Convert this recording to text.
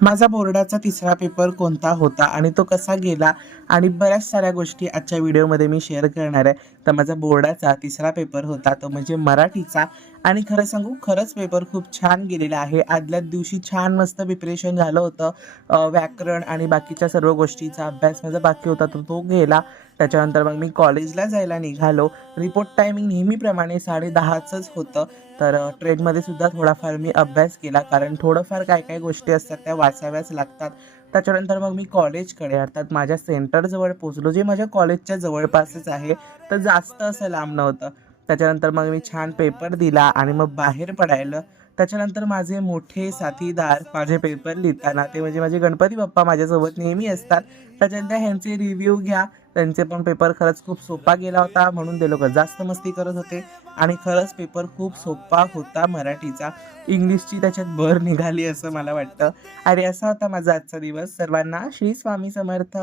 माझा बोर्डाचा तिसरा पेपर कोणता होता आणि तो कसा गेला आणि बऱ्याच साऱ्या गोष्टी आजच्या व्हिडिओमध्ये मी शेअर करणार आहे. तर माझा बोर्डाचा तिसरा पेपर होता तो म्हणजे मराठीचा. आणि खरं सांगू, खरंच पेपर खूप छान गेलेला आहे. आदल्या दिवशी छान मस्त प्रिपरेशन झालं होतं. व्याकरण आणि बाकीच्या सर्व गोष्टीचा अभ्यास माझा बाकी होता, तर तो गेला. त्याच्यानंतर मग मी कॉलेजला जायला निघालो. रिपोर्ट टायमिंग नेहमीप्रमाणे 10:30च होतं. तर ट्रेनमध्ये सुद्धा थोडाफार मी अभ्यास केला, कारण थोडंफार काय काय गोष्टी असतात त्या वाचाव्याच लागतात. त्याच्यानंतर मग मी कॉलेजकडे अर्थात माझ्या सेंटरजवळ पोचलो, जे माझ्या कॉलेजच्या जवळपासच आहे, तर जास्त असं लांब नव्हतं. त्याच्यानंतर मग मी छान पेपर दिला आणि मग बाहेर पडायला. त्याच्यानंतर माझे मोठे साथीदार माझे पेपर लिहिताना, ते म्हणजे माझे गणपती बाप्पा माझ्यासोबत नेहमी असतात. त्याच्यानंतर ह्यांचे रिव्ह्यू घ्या. त्यांचे पण पेपर खरंच खूप सोपा गेला होता, म्हणून ते लोकं जास्त मस्ती करत होते. आणि खरंच पेपर खूप सोपा होता मराठीचा. इंग्लिशची त्याच्यात भर निघाली असं मला वाटतं. आणि असा होता माझा आजचा दिवस. सर्वांना श्री स्वामी समर्थ.